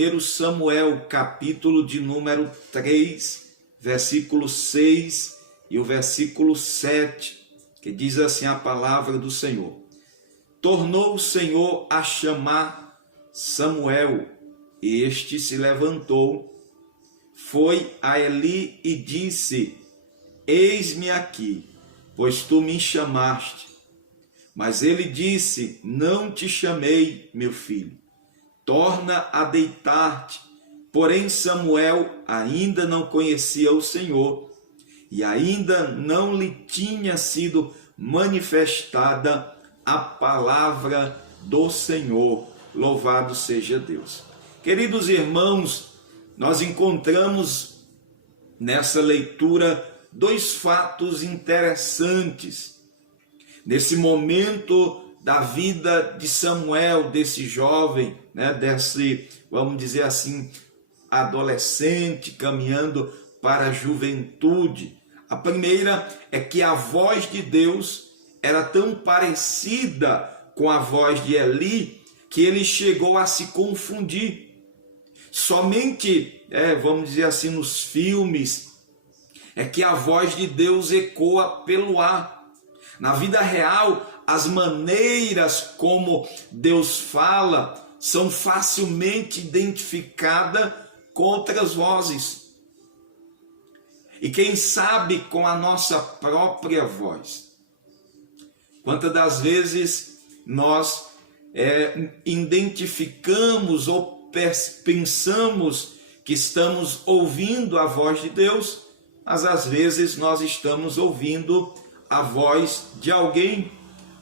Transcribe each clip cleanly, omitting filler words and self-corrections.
1 Samuel, capítulo de número 3, versículo 6 e o versículo 7, que diz assim a palavra do Senhor. Tornou o Senhor a chamar Samuel, e este se levantou, foi a Eli e disse: Eis-me aqui, pois tu me chamaste. Mas ele disse: Não te chamei, meu filho, torna a deitar-te. Porém Samuel ainda não conhecia o Senhor, e ainda não lhe tinha sido manifestada a palavra do Senhor. Louvado seja Deus. Queridos irmãos, nós encontramos nessa leitura dois fatos interessantes. Nesse momento da vida de Samuel, desse jovem, desse, vamos dizer assim, adolescente caminhando para a juventude. A primeira é que a voz de Deus era tão parecida com a voz de Eli que ele chegou a se confundir. Somente, vamos dizer assim, nos filmes, é que a voz de Deus ecoa pelo ar. Na vida real, as maneiras como Deus fala são facilmente identificadas com outras vozes. E quem sabe com a nossa própria voz. Quantas das vezes nós identificamos ou pensamos que estamos ouvindo a voz de Deus, mas às vezes nós estamos ouvindo a voz de alguém,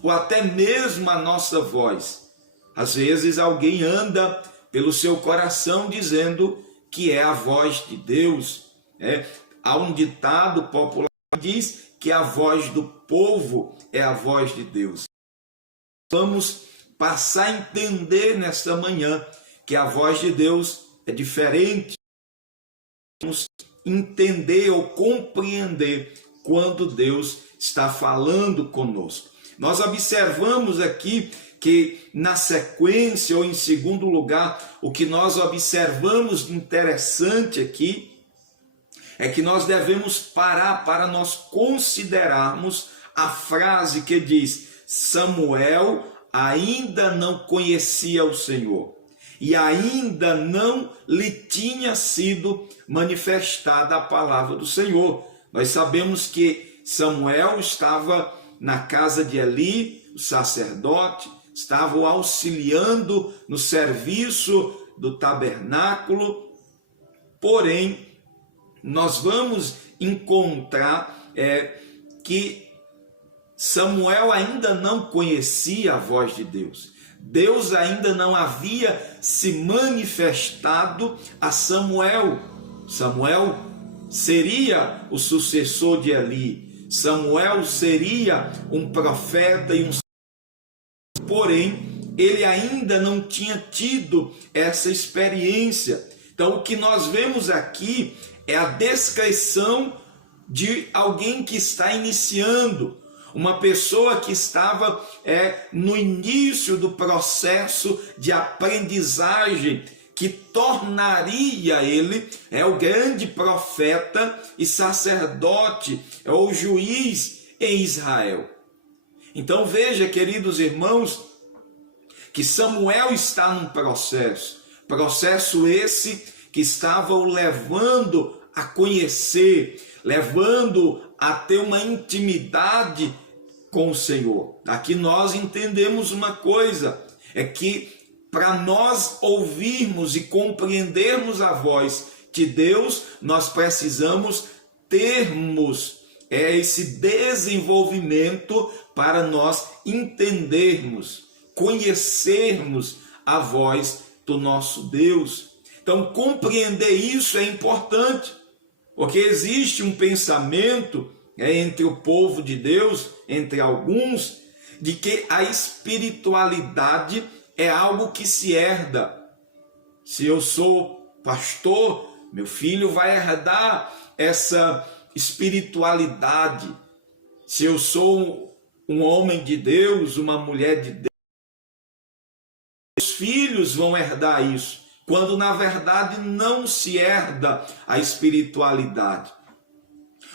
ou até mesmo a nossa voz. Às vezes alguém anda pelo seu coração dizendo que é a voz de Deus. Há um ditado popular que diz que a voz do povo é a voz de Deus. Vamos passar a entender nesta manhã que a voz de Deus é diferente. Vamos entender ou compreender quando Deus está falando conosco. Nós observamos aqui que na sequência, ou em segundo lugar, o que nós observamos de interessante aqui é que nós devemos parar para nós considerarmos a frase que diz: Samuel ainda não conhecia o Senhor, e ainda não lhe tinha sido manifestada a palavra do Senhor. Nós sabemos que Samuel estava na casa de Eli, o sacerdote, estava auxiliando no serviço do tabernáculo, porém, nós vamos encontrar que Samuel ainda não conhecia a voz de Deus. Deus ainda não havia se manifestado a Samuel. Samuel seria o sucessor de Eli. Samuel seria um profeta e um... Porém, ele ainda não tinha tido essa experiência. Então, o que nós vemos aqui é a descrição de alguém que está iniciando, uma pessoa que estava no início do processo de aprendizagem, que tornaria ele o grande profeta e sacerdote, o juiz em Israel. Então veja, queridos irmãos, que Samuel está num processo esse que estava o levando a conhecer, levando a ter uma intimidade com o Senhor. Aqui nós entendemos uma coisa, é que para nós ouvirmos e compreendermos a voz de Deus, nós precisamos termos esse desenvolvimento para nós entendermos, conhecermos a voz do nosso Deus. Então, compreender isso é importante, porque existe um pensamento entre o povo de Deus, entre alguns, de que a espiritualidade é algo que se herda. Se eu sou pastor, meu filho vai herdar essa espiritualidade. Se eu sou um homem de Deus, uma mulher de Deus, os filhos vão herdar isso. quando na verdade não se herda a espiritualidade.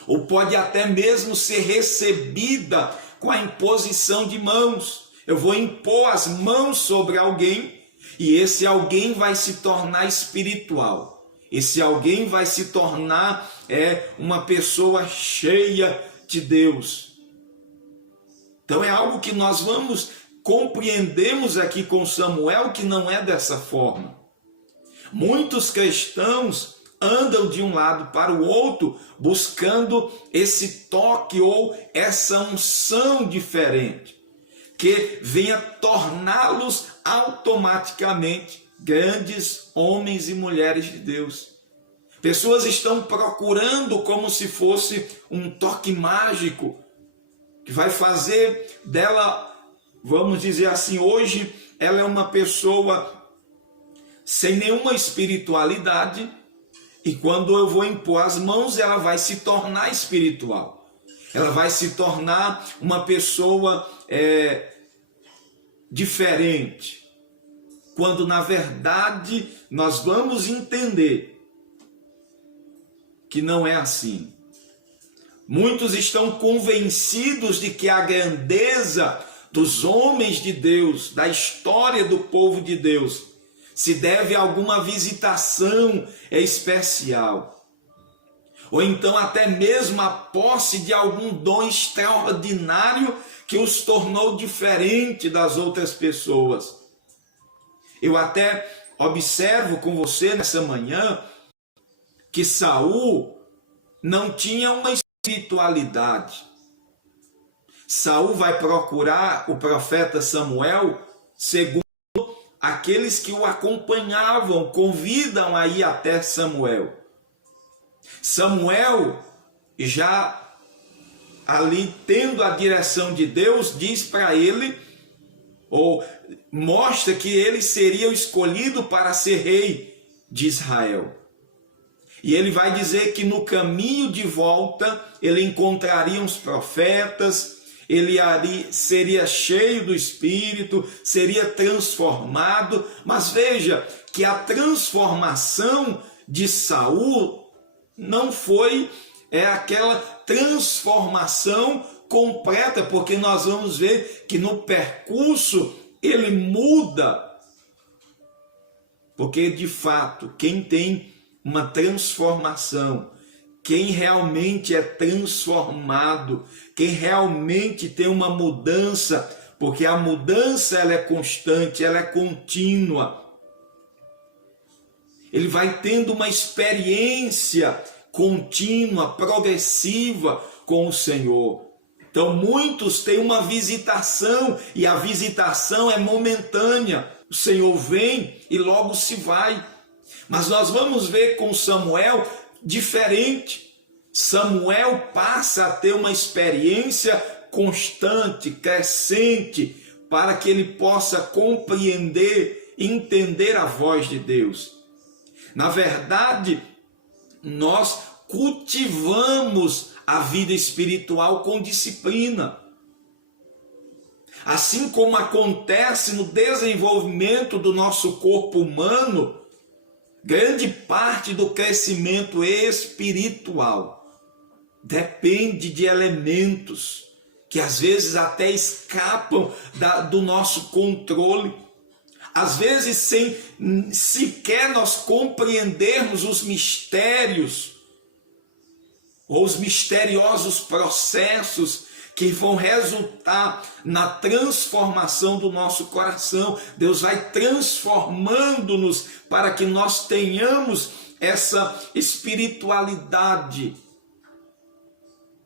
Ou pode até mesmo ser recebida com a imposição de mãos. Eu vou impor as mãos sobre alguém e esse alguém vai se tornar espiritual. Esse alguém vai se tornar uma pessoa cheia de Deus. Então é algo que nós compreendemos aqui com Samuel, que não é dessa forma. Muitos cristãos andam de um lado para o outro buscando esse toque ou essa unção diferente, que venha torná-los automaticamente grandes homens e mulheres de Deus. Pessoas estão procurando como se fosse um toque mágico, que vai fazer dela, vamos dizer assim, hoje ela é uma pessoa sem nenhuma espiritualidade, e quando eu vou impor as mãos, ela vai se tornar espiritual. Ela vai se tornar uma pessoa diferente. Quando na verdade nós vamos entender que não é assim. Muitos estão convencidos de que a grandeza dos homens de Deus, da história do povo de Deus, se deve a alguma visitação especial, ou então até mesmo a posse de algum dom extraordinário que os tornou diferente das outras pessoas. Eu até observo com você nessa manhã que Saul não tinha uma espiritualidade. Saul vai procurar o profeta Samuel segundo aqueles que o acompanhavam, convidam a ir até Samuel. Samuel, já ali tendo a direção de Deus, diz para ele, ou mostra que ele seria o escolhido para ser rei de Israel. E ele vai dizer que no caminho de volta ele encontraria os profetas, ele ali seria cheio do Espírito, seria transformado. Mas veja que a transformação de Saul não foi aquela transformação completa, porque nós vamos ver que no percurso ele muda. Porque de fato, quem tem uma transformação, quem realmente é transformado, quem realmente tem uma mudança, porque a mudança ela é constante, ela é contínua. Ele vai tendo uma experiência contínua, progressiva com o Senhor. Então muitos têm uma visitação e a visitação é momentânea. O Senhor vem e logo se vai. Mas nós vamos ver com Samuel diferente. Samuel passa a ter uma experiência constante, crescente, para que ele possa compreender, entender a voz de Deus. Na verdade, nós cultivamos a vida espiritual com disciplina. Assim como acontece no desenvolvimento do nosso corpo humano, grande parte do crescimento espiritual depende de elementos que às vezes até escapam do nosso controle. Às vezes sem sequer nós compreendermos os mistérios ou os misteriosos processos que vão resultar na transformação do nosso coração. Deus vai transformando-nos para que nós tenhamos essa espiritualidade.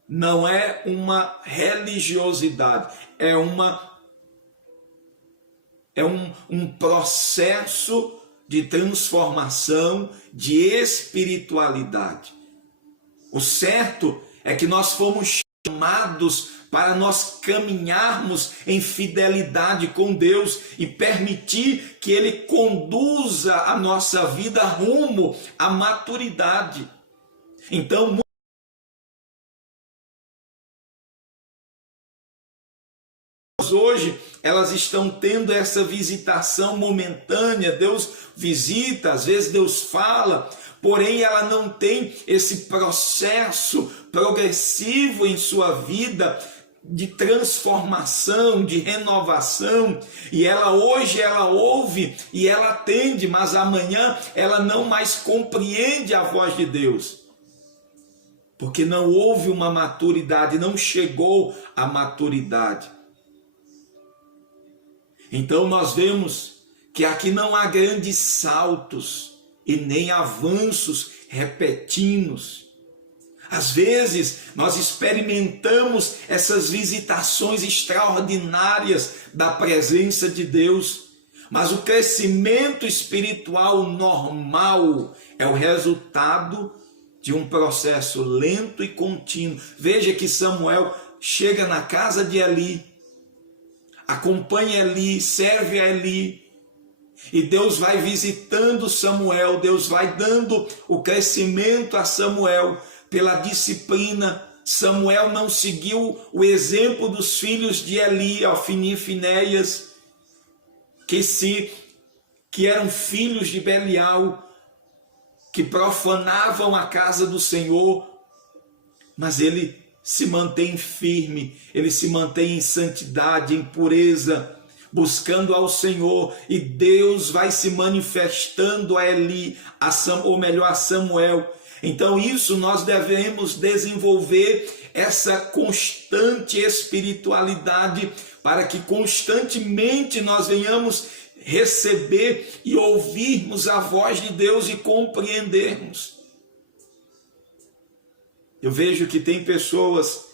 Não é uma religiosidade, é um processo de transformação, de espiritualidade. O certo é que nós fomos chamados para nós caminharmos em fidelidade com Deus e permitir que Ele conduza a nossa vida rumo à maturidade. Então, hoje elas estão tendo essa visitação momentânea. Deus visita, às vezes Deus fala, porém ela não tem esse processo progressivo em sua vida de transformação, de renovação, e ela hoje ela ouve e ela atende, mas amanhã ela não mais compreende a voz de Deus, porque não houve uma maturidade, não chegou à maturidade. Então nós vemos que aqui não há grandes saltos e nem avanços repentinos. Às vezes nós experimentamos essas visitações extraordinárias da presença de Deus, mas o crescimento espiritual normal é o resultado de um processo lento e contínuo. Veja que Samuel chega na casa de Eli, acompanha Eli, serve a Eli, e Deus vai visitando Samuel, Deus vai dando o crescimento a Samuel pela disciplina. Samuel não seguiu o exemplo dos filhos de Eli, Ofni e Finéias, que eram filhos de Belial, que profanavam a casa do Senhor, mas ele se mantém firme, ele se mantém em santidade, em pureza, buscando ao Senhor, e Deus vai se manifestando a Eli, a Samuel. Então isso nós devemos desenvolver, essa constante espiritualidade, para que constantemente nós venhamos receber e ouvirmos a voz de Deus e compreendermos. Eu vejo que tem pessoas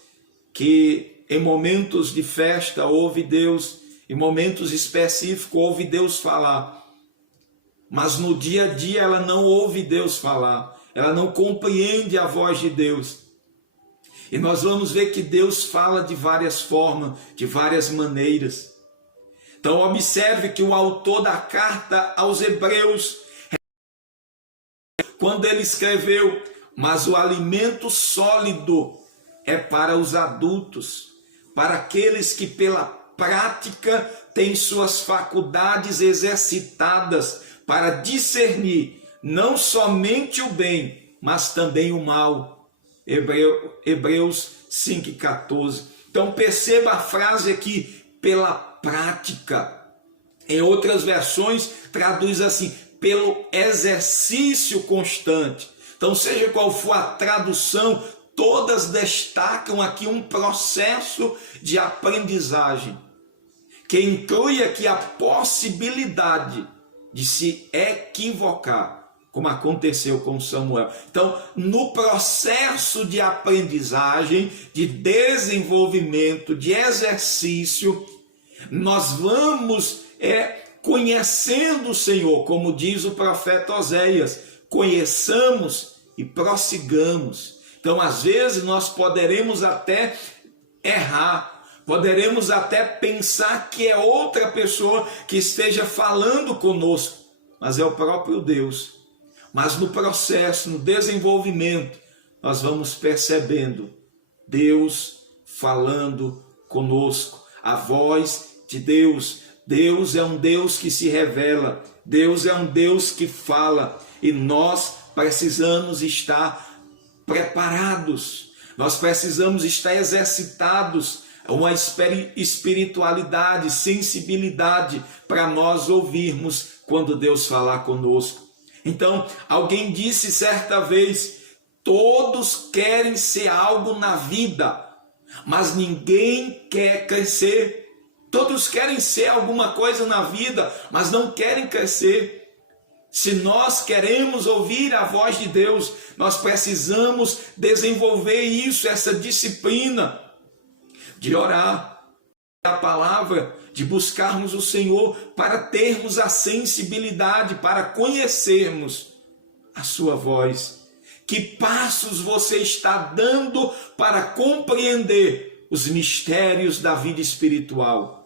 que em momentos de festa ouve Deus, em momentos específicos ouve Deus falar, mas no dia a dia ela não ouve Deus falar, ela não compreende a voz de Deus. E nós vamos ver que Deus fala de várias formas, de várias maneiras. Então observe que o autor da carta aos Hebreus, quando ele escreveu, mas o alimento sólido é para os adultos, para aqueles que pela prática têm suas faculdades exercitadas para discernir não somente o bem, mas também o mal. Hebreus 5,14. Então perceba a frase aqui, pela prática. Em outras versões traduz assim, pelo exercício constante. Então seja qual for a tradução, todas destacam aqui um processo de aprendizagem, que inclui aqui a possibilidade de se equivocar, como aconteceu com Samuel. Então, no processo de aprendizagem, de desenvolvimento, de exercício, nós vamos conhecendo o Senhor, como diz o profeta Oséias, conheçamos e prossigamos. Então, às vezes, nós poderemos até errar, poderemos até pensar que é outra pessoa que esteja falando conosco, mas é o próprio Deus. Mas no processo, no desenvolvimento, nós vamos percebendo Deus falando conosco, a voz de Deus. Deus é um Deus que se revela, Deus é um Deus que fala, e nós precisamos estar preparados, nós precisamos estar exercitados, uma espiritualidade, sensibilidade, para nós ouvirmos quando Deus falar conosco. Então, alguém disse certa vez, todos querem ser algo na vida, mas ninguém quer crescer. Todos querem ser alguma coisa na vida, mas não querem crescer. Se nós queremos ouvir a voz de Deus, nós precisamos desenvolver isso, essa disciplina de orar a palavra, de buscarmos o Senhor, para termos a sensibilidade, para conhecermos a sua voz. Que passos você está dando para compreender os mistérios da vida espiritual?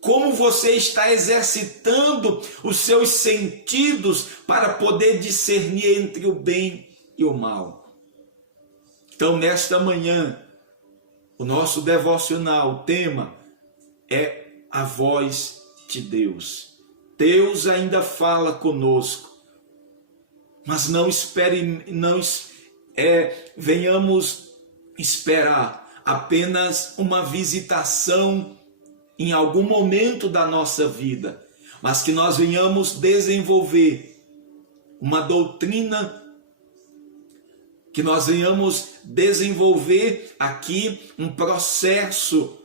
Como você está exercitando os seus sentidos para poder discernir entre o bem e o mal? Então, nesta manhã, o nosso devocional, o tema é a voz de Deus. Deus ainda fala conosco, mas venhamos esperar apenas uma visitação em algum momento da nossa vida, mas que nós venhamos desenvolver uma doutrina, que nós venhamos desenvolver aqui um processo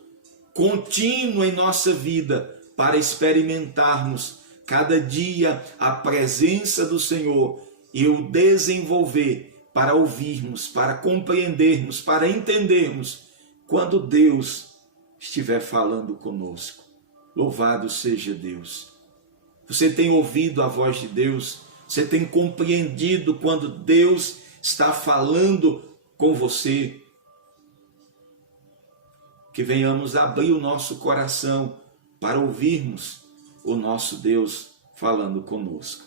contínuo em nossa vida para experimentarmos cada dia a presença do Senhor e o desenvolver para ouvirmos, para compreendermos, para entendermos quando Deus estiver falando conosco. Louvado seja Deus. Você tem ouvido a voz de Deus? Você tem compreendido quando Deus está falando com você? Que venhamos abrir o nosso coração para ouvirmos o nosso Deus falando conosco.